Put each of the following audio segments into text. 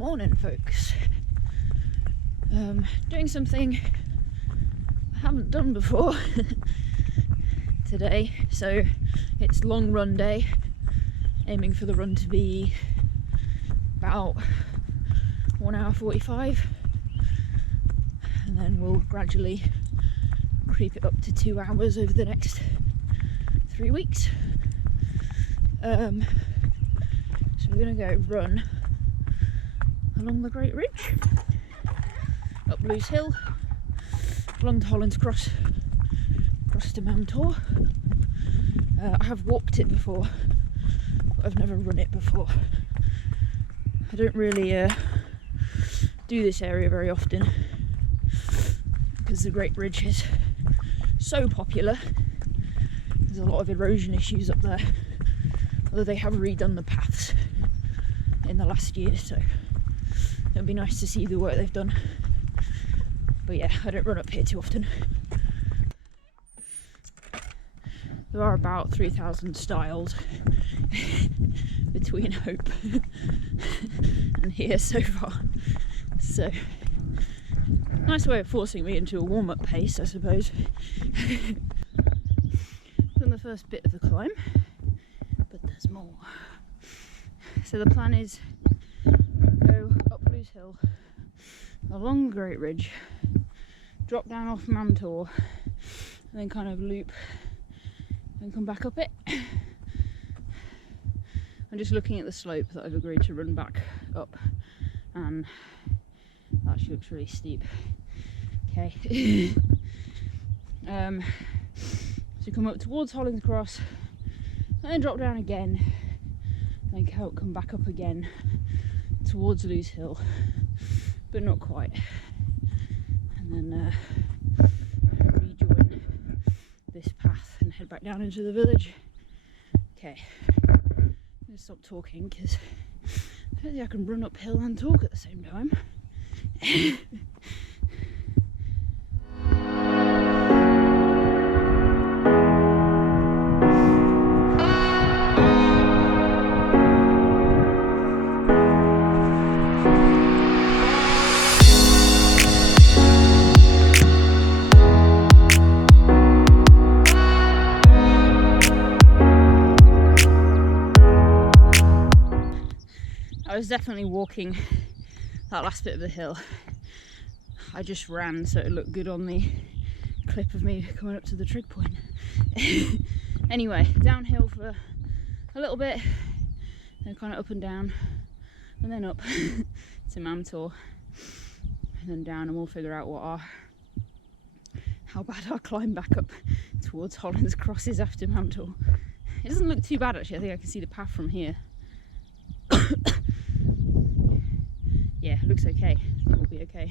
Morning folks. Doing something I haven't done before today, so it's long run day, aiming for the run to be about 1 hour 45, and then we'll gradually creep it up to 2 hours over the next 3 weeks. So we're gonna go run along the Great Ridge, up Loose Hill, along to Hollin's Cross, across to Mam Tor. I have walked it before, but I've never run it before. I don't really do this area very often because the Great Ridge is so popular. There's a lot of erosion issues up there, although they have redone the paths in the last year, so it'd be nice to see the work they've done. But yeah, I don't run up here too often. There are about 3,000 stiles between Hope and here so far, so nice way of forcing me into a warm-up pace, I suppose. Done the first bit of the climb, but there's more. So the plan is go up Loose Hill, along the Great Ridge, drop down off Mam Tor, and then kind of loop and come back up it. I'm just looking at the slope that I've agreed to run back up, and that actually looks really steep. Okay. So come up towards Hollin's Cross, and then drop down again, then come back up again towards Loose Hill, but not quite, and then rejoin this path and head back down into the village. Okay, I'm gonna stop talking because I don't think I can run uphill and talk at the same time. I was definitely walking that last bit of the hill. I just ran so it looked good on the clip of me coming up to the trig point. Anyway, downhill for a little bit, then kind of up and down, and then up to Mam Tor, and then down, and we'll figure out how bad our climb back up towards Hollin's Cross is after Mam Tor. It doesn't look too bad actually. I think I can see the path from here. Yeah, it looks okay. It will be okay.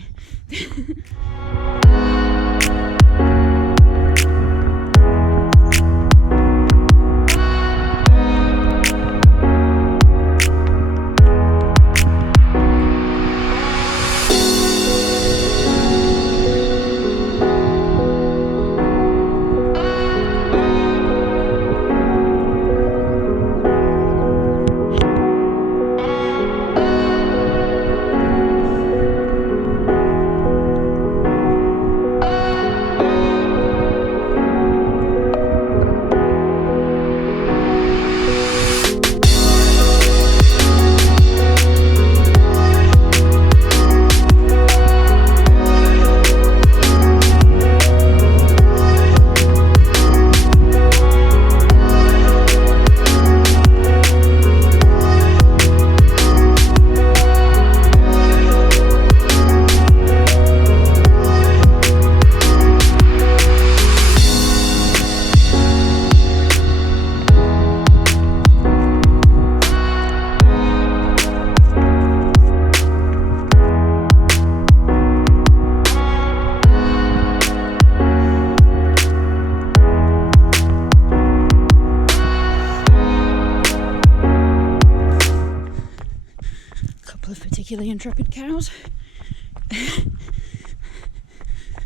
Particularly intrepid cows.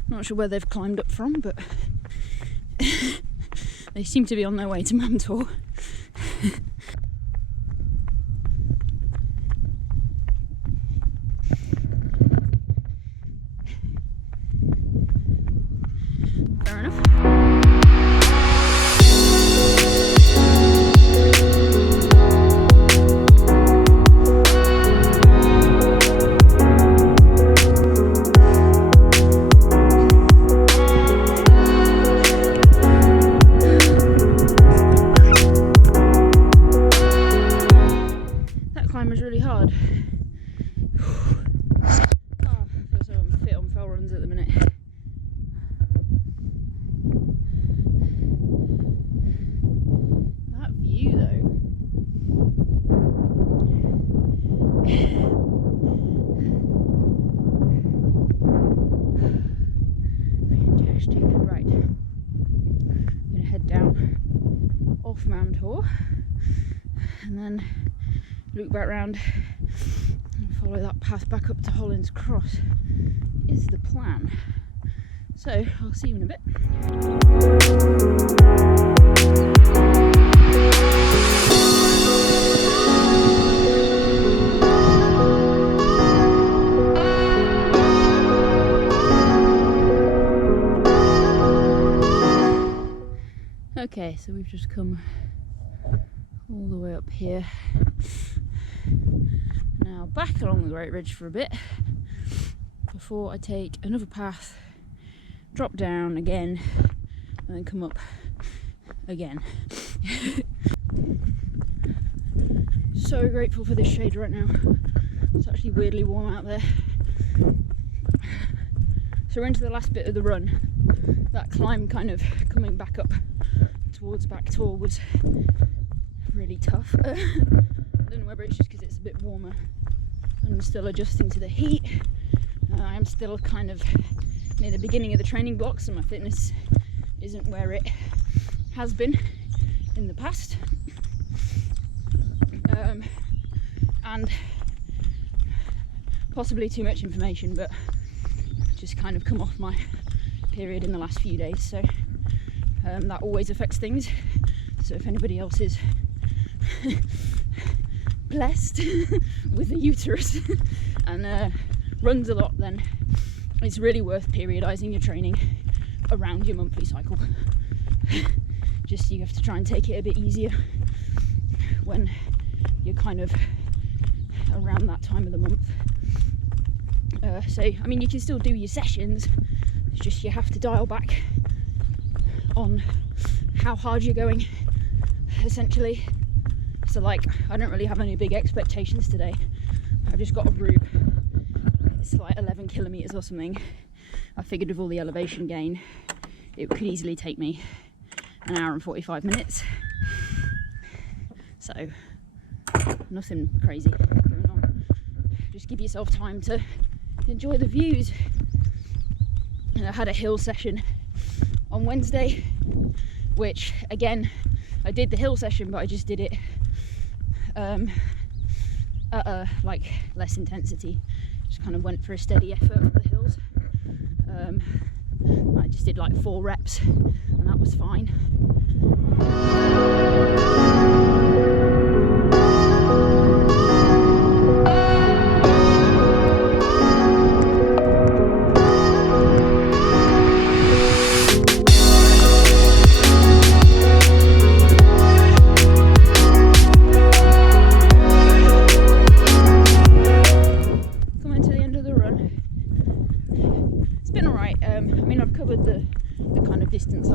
Not sure where they've climbed up from, but they seem to be on their way to Mam Tor. really hard. I feel so unfit on fell runs at the minute. That view though. Fantastic. Right. I'm gonna head down off Mam Tor and then loop back round and follow that path back up to Hollin's Cross is the plan. So I'll see you in a bit. Okay, so we've just come all the way up here. Now back along the Great Ridge for a bit before I take another path, drop down again, and then come up again. So grateful for this shade right now. It's actually weirdly warm out there. So we're into the last bit of the run. That climb kind of coming back up towards Back Tor was really tough. I don't know whether it's just because it's a bit warmer and I'm still adjusting to the heat. I am still kind of near the beginning of the training blocks and my fitness isn't where it has been in the past. And possibly too much information, but just kind of come off my period in the last few days, so that always affects things. So if anybody else is blessed with a uterus and runs a lot, then it's really worth periodizing your training around your monthly cycle. Just you have to try and take it a bit easier when you're kind of around that time of the month. So I mean, you can still do your sessions, it's just you have to dial back on how hard you're going, essentially. So like, I don't really have any big expectations today. I've just got a route, it's like 11 kilometers or something. I figured with all the elevation gain it could easily take me an hour and 45 minutes, so nothing crazy going on. Just give yourself time to enjoy the views. And I had a hill session on Wednesday, which again, I did the hill session, but I just did it at a like less intensity. Just kind of went for a steady effort up the hills. I just did like 4 reps and that was fine.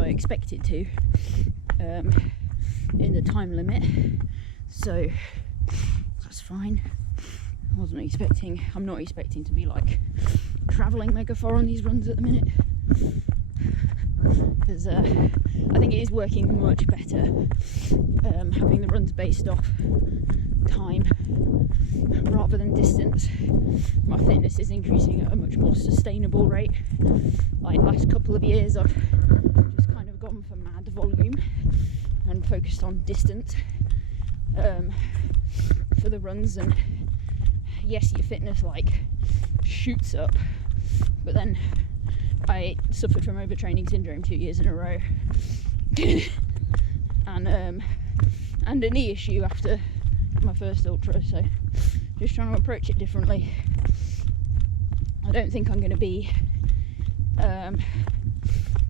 Expected to in the time limit, so that's fine. I'm not expecting to be like travelling mega far on these runs at the minute, because I think it is working much better having the runs based off time rather than distance. My fitness is increasing at a much more sustainable rate. Like last couple of years I've just kind of gone for mad volume and focused on distance for the runs, and yes, your fitness like shoots up, but then I suffered from overtraining syndrome 2 years in a row and a knee issue after my first ultra, so just trying to approach it differently. I don't think I'm going to be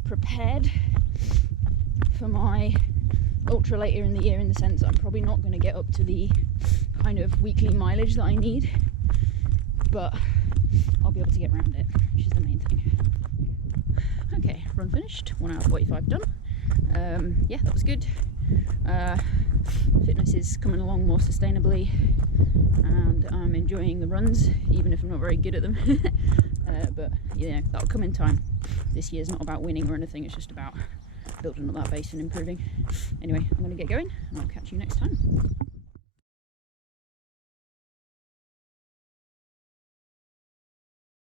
prepared for my ultra later in the year, in the sense that I'm probably not going to get up to the kind of weekly mileage that I need, but I'll be able to get around it, which is the main thing. Okay, run finished, 1 hour 45 done. Yeah, that was good. Fitness is coming along more sustainably, and enjoying the runs, even if I'm not very good at them. But you know, that'll come in time. This year's not about winning or anything, it's just about building up that base and improving. Anyway, I'm going to get going and I'll catch you next time.